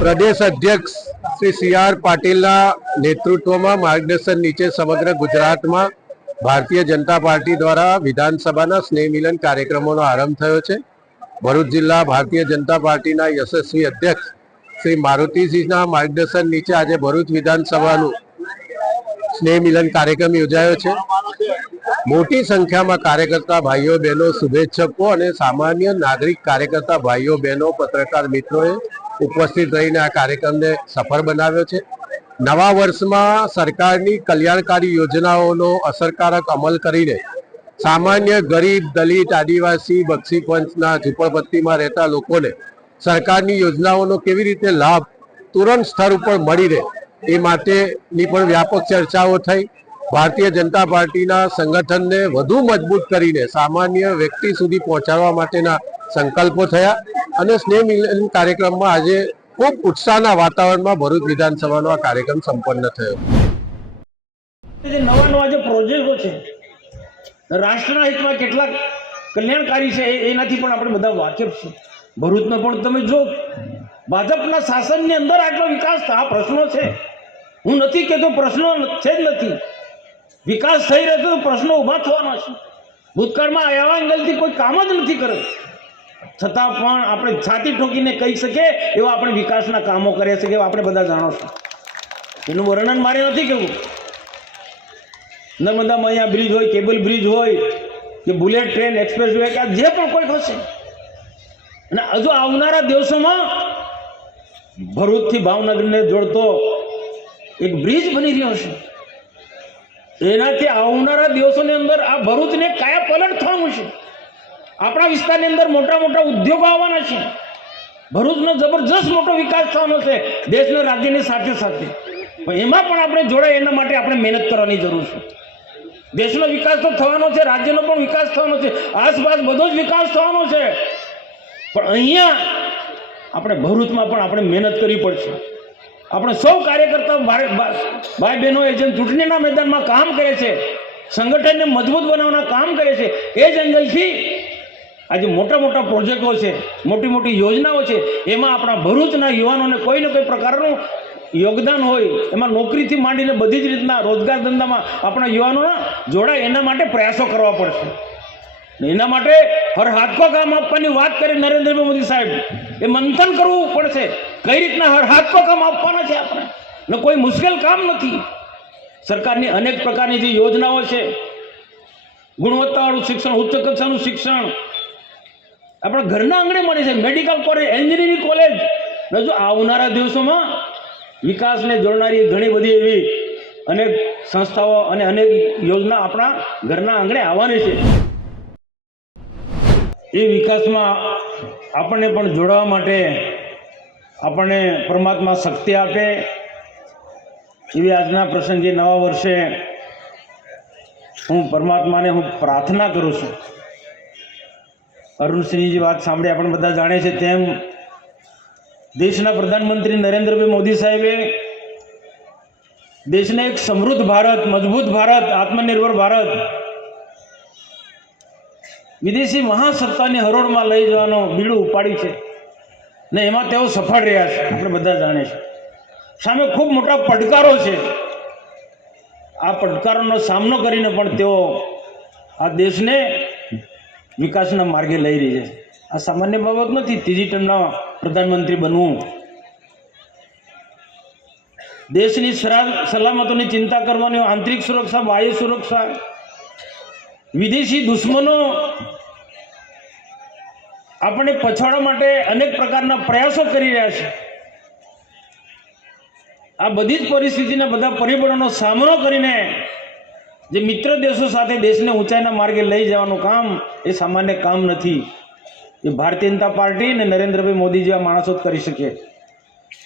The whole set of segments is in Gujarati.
પ્રદેશ અધ્યક્ષ શ્રી સી.આર. પાટીલના નેતૃત્વમાં માર્ગદર્શન નીચે સમગ્ર ગુજરાતમાં ભારતીય જનતા પાર્ટી દ્વારા વિધાનસભાના સ્નેહ મિલન કાર્યક્રમોનો આરંભ થયો છે. ભરૂચ જિલ્લા ભારતીય જનતા પાર્ટીના યશસ્વી અધ્યક્ષ શ્રી મારુતિસિંહના માર્ગદર્શન નીચે આજે ભરૂચ વિધાનસભાનું સ્નેહ મિલન કાર્યક્રમ યોજાયો છે. મોટી સંખ્યામાં કાર્યકર્તા ભાઈઓ બહેનો, શુભેચ્છકો અને સામાન્ય નાગરિક કાર્યકર્તા ભાઈઓ બહેનો, પત્રકાર મિત્રોએ ઉપસ્થિત રહીને આ કાર્યક્રમને સફળ બનાવ્યો છે. નવા વર્ષમાં સરકારની કલ્યાણકારી યોજનાઓનો અસરકારક અમલ કરીને સામાન્ય ગરીબ, દલિત, આદિવાસી, બક્ષી પંચના ઝૂંપડપટ્ટીમાં રહેતા લોકોને સરકારની યોજનાઓનો કેવી રીતે લાભ તુરંત સ્થળ ઉપર મળી રહે એ માટેની પણ વ્યાપક ચર્ચાઓ થઈ. ભારતીય જનતા પાર્ટીના સંગઠનને વધુ મજબૂત કરીને સામાન્ય વ્યક્તિ સુધી પહોંચાડવા માટેના સંકલ્પો થયા અને સ્નેહ મિલન કાર્યક્રમમાં આજે ખૂબ ઉત્સાહના વાતાવરણમાં ભરૂચ વિધાનસભાનો આ કાર્યક્રમ સંપન્ન થયો. નવા નવા જે પ્રોજેક્ટો છે રાષ્ટ્રના હિતમાં કેટલાક કલ્યાણકારી છે એનાથી પણ આપણે બધા વાકેફ છે. ભરૂચમાં પણ તમે જો ભાજપના શાસનની અંદર આટલો વિકાસ આ પ્રશ્નો છે. હું નથી કહેતો પ્રશ્નો છે જ નથી, વિકાસ થઈ રહ્યો તો પ્રશ્નો ઊભા થવાના છે. ભૂતકાળમાં આવા એંગલથી કોઈ કામ જ નથી કરે, છતાં પણ આપણે છાતી ઠોકીને કહી શકીએ એવા આપણે વિકાસના કામો કર્યા છે કે આપણે બધા જાણો છો. એનું વર્ણન મારે નથી કેવું. નર્મદામાં અહીંયા બ્રિજ હોય, કેબલ બ્રિજ હોય કે બુલેટ ટ્રેન, એક્સપ્રેસ વે કે જે પણ કોઈ હશે, અને હજુ આવનારા દિવસોમાં ભરૂચથી ભાવનગરને જોડતો એક બ્રિજ બની રહ્યો છે. એનાથી આવનારા દિવસોની અંદર આ ભરૂચને કાયા પલટ થવાનું છે. આપણા વિસ્તારની અંદર મોટા મોટા ઉદ્યોગો આવવાના છે. ભરૂચનો જબરજસ્ત મોટો વિકાસ થવાનો છે દેશના રાજ્યની સાથે સાથે. પણ એમાં પણ આપણે જોડાય એના માટે આપણે મહેનત કરવાની જરૂર છે. દેશનો વિકાસ તો થવાનો છે, રાજ્યનો પણ વિકાસ થવાનો છે, આસપાસ બધો જ વિકાસ થવાનો છે. પણ અહીંયા આપણે ભરૂચમાં પણ આપણે મહેનત કરવી પડશે. આપણે સૌ કાર્યકર્તા ભાઈ બહેનો જે ચૂંટણીના મેદાનમાં કામ કરે છે, સંગઠનને મજબૂત બનાવવાના કામ કરે છે, એ જ એંગલથી આજે મોટા મોટા પ્રોજેક્ટો છે, મોટી મોટી યોજનાઓ છે, એમાં આપણા ભરૂચના યુવાનોને કોઈ ને કોઈ પ્રકારનું યોગદાન હોય. એમાં નોકરીથી માંડીને બધી જ રીતના રોજગાર ધંધામાં આપણા યુવાનોના જોડાય એના માટે પ્રયાસો કરવા પડશે. એના માટે હર હાથકો કામ આપવાની વાત કરી નરેન્દ્રભાઈ મોદી સાહેબ, એ મંથન કરવું પડશે કઈ રીતના હર હાથકો કામ આપવાના છે. આપણે ને કોઈ મુશ્કેલ કામ નથી. સરકારની અનેક પ્રકારની જે યોજનાઓ છે, ગુણવત્તાવાળું શિક્ષણ, ઉચ્ચ કક્ષાનું શિક્ષણ આપણા ઘરના આંગણે મળે છે, મેડિકલ કોલેજ, એન્જિનિયરિંગ કોલેજ. જો આવનારા દિવસોમાં વિકાસને જોડનારી ઘણી બધી એવી અનેક સંસ્થાઓ અને અનેક યોજના આપણા ઘરના આંગણે આવવાની છે. એ વિકાસમાં આપણને પણ જોડાવા માટે આપણને પરમાત્મા શક્તિ આપે એવી આજના પ્રસંગે નવા વર્ષે હું પરમાત્માને પ્રાર્થના કરું છું. અરુણસિંહજી વાત સાંભળી આપણે બધા જાણે છે તેમ દેશના પ્રધાનમંત્રી નરેન્દ્રભાઈ મોદી સાહેબે દેશને એક સમૃદ્ધ ભારત, મજબૂત ભારત, આત્મનિર્ભર ભારત, વિદેશી મહાસત્તાની હરોળમાં લઈ જવાનો બીડું ઉપાડ્યું છે ને એમાં તેઓ સફળ રહ્યા છે. આપણે બધા જાણે છે. સામે ખૂબ મોટા પડકારો છે. આ પડકારોનો સામનો કરીને પણ તેઓ આ દેશને વિકાસના માર્ગે લઈ રહી છે. આ સામાન્ય બાબત નથી ત્રીજી ટર્મના પ્રધાનમંત્રી બનવું. દેશની સલામતીની ચિંતા કરવાની, આંતરિક સુરક્ષા, બાહ્ય સુરક્ષા, વિદેશી દુશ્મનો આપણને પછાડવા માટે અનેક પ્રકારના પ્રયાસો કરી રહ્યા છે. આ બધી જ પરિસ્થિતિના બધા પરિબળોનો સામનો કરીને જે મિત્ર દેશો સાથે દેશને ઊંચાઈના માર્ગે લઈ જવાનું કામ એ સામાન્ય કામ નથી. એ ભારતીય જનતા પાર્ટી અને નરેન્દ્રભાઈ મોદી જેવા માણસો જ કરી શકે.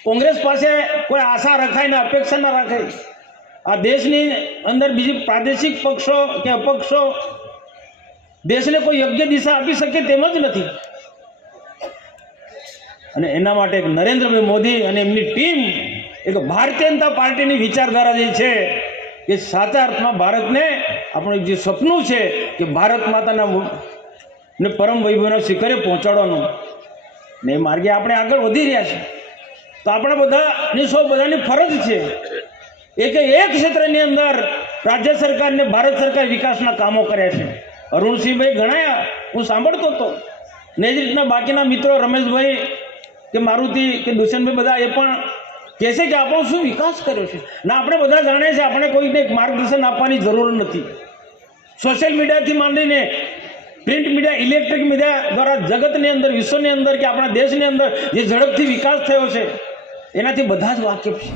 કોંગ્રેસ પાસે કોઈ આશા રખાય ને અપેક્ષા ના રાખે. આ દેશની અંદર બીજી પ્રાદેશિક પક્ષો કે અપક્ષો દેશને કોઈ યોગ્ય દિશા આપી શકે તેમ જ નથી. અને એના માટે નરેન્દ્રભાઈ મોદી અને એમની ટીમ એક ભારતીય જનતા પાર્ટીની વિચારધારા જે છે એ સાચા અર્થમાં ભારતને આપણું જે સપનું છે કે ભારત માતાના ને પરમ વૈભવના શિખરે પહોંચાડવાનું, ને એ માર્ગે આપણે આગળ વધી રહ્યા છીએ. તો આપણે બધાની બધાની ફરજ છે એક ક્ષેત્રની અંદર રાજ્ય સરકાર ને ભારત સરકાર વિકાસના કામો કરે છે. અરુણસિંહભાઈ ગણાયા, હું સાંભળતો હતો ને જ રીતના બાકીના મિત્રો રમેશભાઈ કે મારુતિ કે દુષ્યંતભાઈ બધા એ પણ કહે છે કે આપણો શું વિકાસ કર્યો છે. ના, આપણે બધા જાણીએ છીએ, આપણે કોઈને એક માર્ગદર્શન આપવાની જરૂર નથી. સોશિયલ મીડિયાથી માંડીને પ્રિન્ટ મીડિયા, ઇલેક્ટ્રિક મીડિયા દ્વારા જગતની અંદર, વિશ્વની અંદર કે આપણા દેશની અંદર જે ઝડપથી વિકાસ થયો છે એનાથી બધા જ વાકેફ છે.